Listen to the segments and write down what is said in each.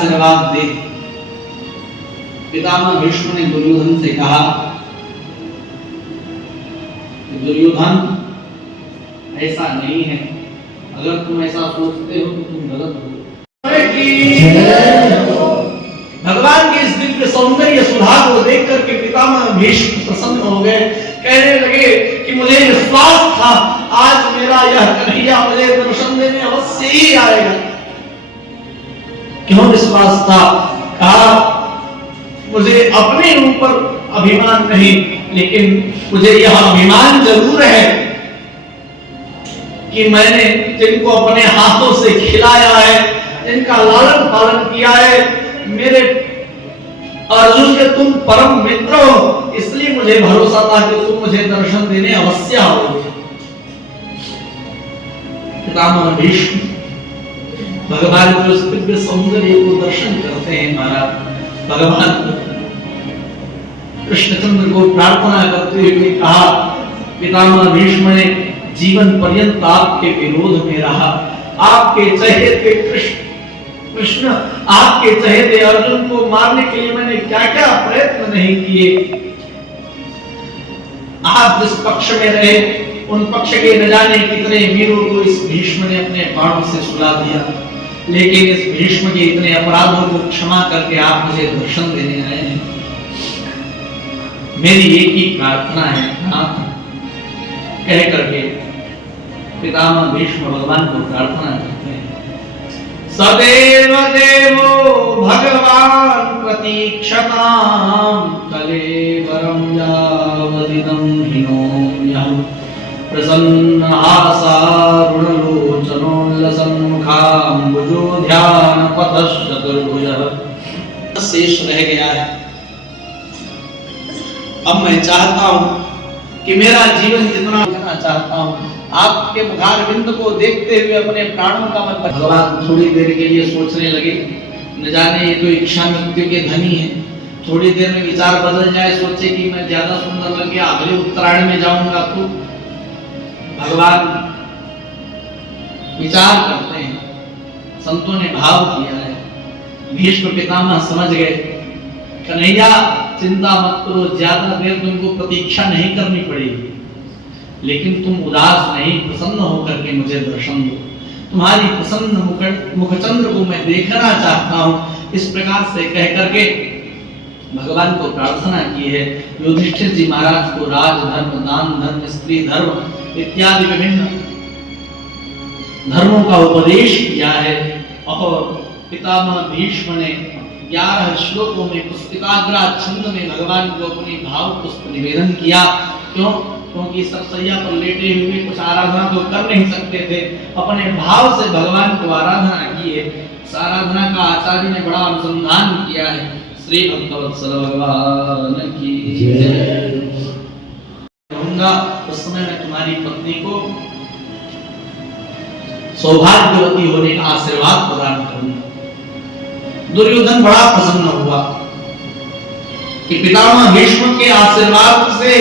आशीर्वाद दे। पितामह भीष्म ने दुर्योधन से कहा, दुर्योधन ऐसा नहीं है, अगर तुम ऐसा सोचते हो तो तुम गलत हो। भगवान के इस दिव्य सौंदर्य सुधा को देख करके पितामह भीष्म प्रसन्न हो गए। कहने लगे कि मुझे विश्वास था आज मेरा यह कन्हैया मुझे दर्शन देने अवश्य ही आएगा। क्यों विश्वास था? कहा मुझे अपने ऊपर अभिमान नहीं, लेकिन मुझे यह अभिमान जरूर है कि मैंने जिनको अपने हाथों से खिलाया है, जिनका लालन पालन किया है, मेरे अर्जुन के तुम परम मित्र हो, इसलिए मुझे भरोसा था कि तुम मुझे दर्शन देने अवश्य आओगे। पितामह भीष्म भगवान के उस दिव्य सौंदर्य को दर्शन करते हैं। महाराज भगवान कृष्णचंद्र को प्रार्थना करते हुए कहा, पितामह भीष्म ने जीवन पर्यंत आपके विरोध में रहा, आपके चहेते कृष्ण आपके चहेते अर्जुन को मारने के लिए मैंने क्या क्या प्रयत्न नहीं किए। आप जिस पक्ष में रहे उन पक्ष के न जाने कितने वीरों को इस भीष्म ने अपने बाणों से सुला दिया, लेकिन इस भीष्म के इतने अपराधों को क्षमा करके आप मुझे दर्शन देने आए हैं। मेरी एक ही प्रार्थना है, कह करके पितामह भीष्म भगवान को प्रार्थना करते हैं। सदैव देवो भगवान प्रतीक्षतां कलेवरं यावदिदं हिनोम्यहं प्रसन्नहासारुणलोचनोल्लसन्मुखाम्बुजो ध्यानपतश्चतुर्भुजः। शेष रह गया है। अब मैं चाहता हूं कि मेरा जीवन जितना जीना चाहता हूं, आपके मुखारविंद को देखते हुए अपने प्राणों का मन। भगवान थोड़ी देर के लिए सोचने लगे, न जाने ये तो इच्छा मृत्यु के धनी है, थोड़ी देर में विचार बदल जाए, सोचे कि मैं ज्यादा सुंदर लग गया, अगले उत्तरायण में जाऊंगा। तो भगवान विचार करते हैं, संतों ने भाव किया है। भीष्म पितामह समझ गए, कन्हैया चिंता मत करो, ज्यादा देर तुमको प्रतीक्षा नहीं करनी पड़ेगी, लेकिन तुम उदास नहीं, प्रसन्न होकर के मुझे दर्शन दो। तुम्हारी प्रसन्न मुखचंद्र को मैं देखना चाहता हूं। इस प्रकार से कह करके भगवान को प्रार्थना की है। युधिष्ठिर जी महाराज को राजधर्म, दान धर्म, स्त्री धर्म इत्यादि विभिन्न धर्मों का उपदेश किया है और पितामह भीष्म ने 11 श्लोकों में पुष्पिताग्रा छंद में भगवान को अपनी भाव पुष्प निवेदन किया। क्यों? क्योंकि सरसैया पर लेटे हुए कुछ आराधना तो कर नहीं सकते थे, अपने भाव से भगवान को आराधना की है। इस आराधना का आचार्य ने बड़ा अनुसंधान किया है। श्री भक्तवत्सल भगवान की जय। कहूंगा उस समय मैं तुम्हारी पत्नी को सौभाग्यवती होने का आशीर्वाद प्रदान करूंगा। दुर्योधन बड़ा प्रसन्न हुआ कि पितामह भीष्म के आशीर्वाद से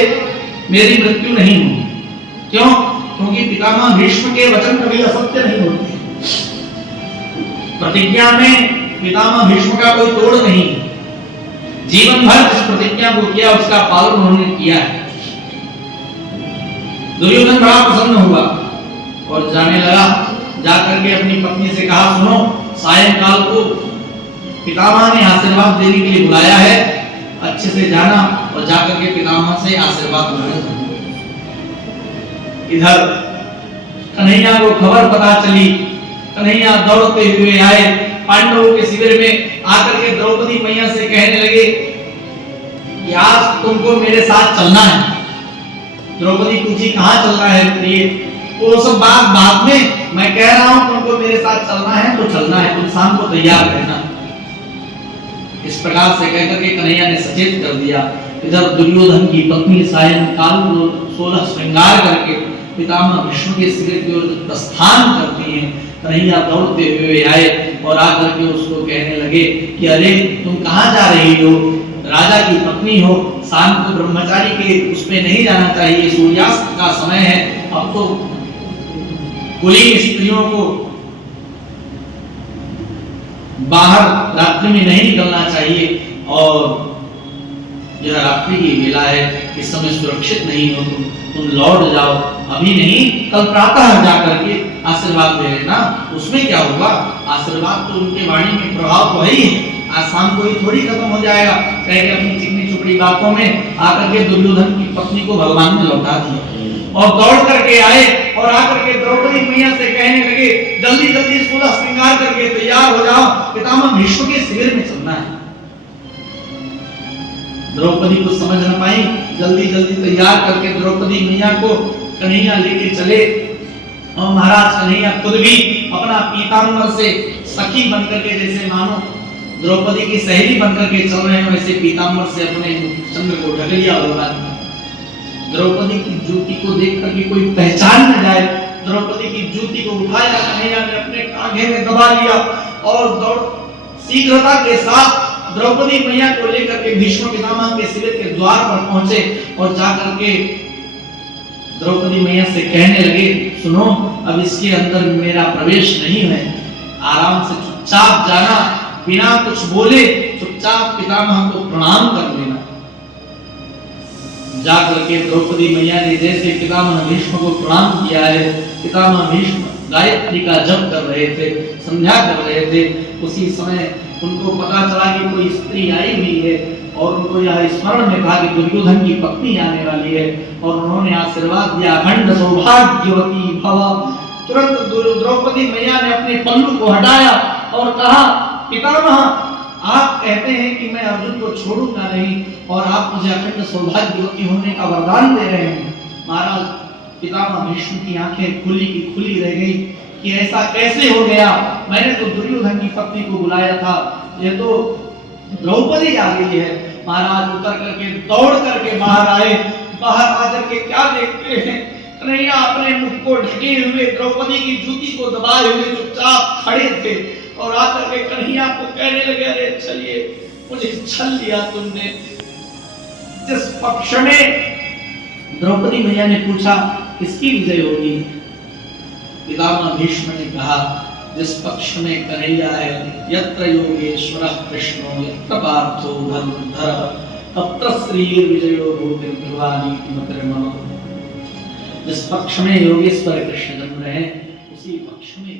मेरी मृत्यु नहीं होगी। क्यों? क्योंकि पितामह भीष्म के वचन कभी असत्य नहीं होते। प्रतिज्ञा में पितामह भीष्म का कोई तोड़ नहीं। जीवन भर जिस प्रतिज्ञा को किया उसका पालन उन्होंने किया है। दुर्योधन बड़ा प्रसन्न हुआ और जाने लगा। जाकर के अपनी पत्नी से कहा, सुनो, सायंकाल को पितामह ने आशीर्वाद देने के लिए बुलाया है, अच्छे से जाना और जाकर के पितामह से आशीर्वाद लेना। इधर कन्हैया को खबर पता चली। कन्हैया दौड़ते हुए आए, पांडवों के शिविर में आकर के द्रौपदी मैया से कहने लगे कि आज तुमको मेरे साथ चलना है। द्रौपदी पूछी, कहाँ चलना है प्रिय? वो सब बात बाद में, मैं कह रहा हूं तुमको मेरे साथ चलना है तो चलना है, तुम शाम को तैयार रहना। इस प्रकार से कहकर के कन्हैया ने सचेत कर दिया। इधर दुर्योधन की पत्नी सायंकाल को 16 श्रृंगार करके पितामह भीष्म के शिविर की ओर प्रस्थान करती हैं। कन्हैया दौड़ते हुए आए और आकर के उसको कहने लगे कि अरे तुम कहाँ जा रही हो? राजा की पत्नी हो, शाम को ब्रह्मचारी के उसमें नहीं जाना चाहिए, सूर्यास्त का समय है। अब तो कुलीन स्त्रियों को बाहर रात्रि में नहीं निकलना चाहिए और यह रात्रि की वेला है, इस समय सुरक्षित नहीं हो, तुम लौट जाओ, अभी नहीं कल प्रातः जाकर के आशीर्वाद दे लेना। उसमें क्या होगा, आशीर्वाद तो उनके वाणी में प्रभाव तो है ही, आज शाम को ही थोड़ी खत्म हो जाएगा। कह के अपनी चिकनी चुपड़ी बातों में आकर के दुर्योधन की पत्नी को भगवान ने लौटा दिया और दौड़ करके आए और आकर के द्रौपदी मैया से कहने लगे, जल्दी जल्दी सोलह श्रृंगार करके तैयार हो जाओ, पितामह भीष्म के शिविर में चलना है। द्रौपदी को समझ न पाई, जल्दी जल्दी तैयार करके द्रौपदी मैया को कन्हैया लेके चले और महाराज कन्हैया खुद भी अपना पीताम्बर से सखी बनकर के, जैसे मानो द्रौपदी की सहेली बनकर के चल रहे हैं, वैसे पीताम्बर से अपने चंद्र को ढक लिया होगा। द्रौपदी की जूती को देख करके कोई पहचान न जाए, द्रौपदी की जूती को उठाया, कन्हैया ने अपने कांधे में दबा लिया और दौड़ शीघ्रता के साथ द्रौपदी मैया को लेकर के भीष्म पितामह के शिविर के द्वार पर पहुंचे और जाकर के द्रौपदी मैया से कहने लगे, सुनो अब इसके अंदर मेरा प्रवेश नहीं है, आराम से चुपचाप जाना, बिना कुछ बोले चुपचाप पितामह को प्रणाम कर लेना। जाकर के द्रौपदी मैया ने जैसे पितामह भीष्म को प्रणाम किया है, पितामह भीष्म गायत्री का जप कर रहे थे, संध्या कर रहे थे, उसी समय उनको पता चला कि कोई स्त्री आई हुई है और उनको यह स्मरण में था कि दुर्योधन की पत्नी आने वाली है और उन्होंने आशीर्वाद दिया, अखंड सौभाग्यवती भव। तुरंत द्रौपदी मैया ने अपने पल्लू को हटाया और कहा, पितामह आप कहते हैं कि मैं अर्जुन को छोड़ूंगा नहीं और आप मुझे अखंड सौभाग्यवती होने का वरदान दे रहे हैं। महाराज पितामह भीष्म की आंखें खुली की खुली रह गई कि ऐसा कैसे हो गया, मैंने तो दुर्योधन की पत्नी को बुलाया था, ये तो द्रौपदी आ गई है। महाराज उतर करके दौड़ करके बाहर आए, बाहर आकर के क्या देखते हैं, कन्हैया अपने मुख को ढके हुए द्रौपदी की जूती को दबाए हुए चुपचाप खड़े थे और आकर के कन्हैया को कहने लगे, अरे चलिए मुझे छल लिया तुमने। जिस पक्ष में द्रौपदी मैया ने पूछा किसकी विजय होगी, पितामह भीष्म ने कहा, जिस पक्ष में कन्हैया है, यत्र योगेश्वरः कृष्णो यत्र पार्थो धनुर्धरः तत्र श्रीर्विजयो भूतिर् ध्रुवानीति मतिर्मनो। जिस पक्ष में योगेश्वर कृष्ण जन्म रहे उसी पक्ष में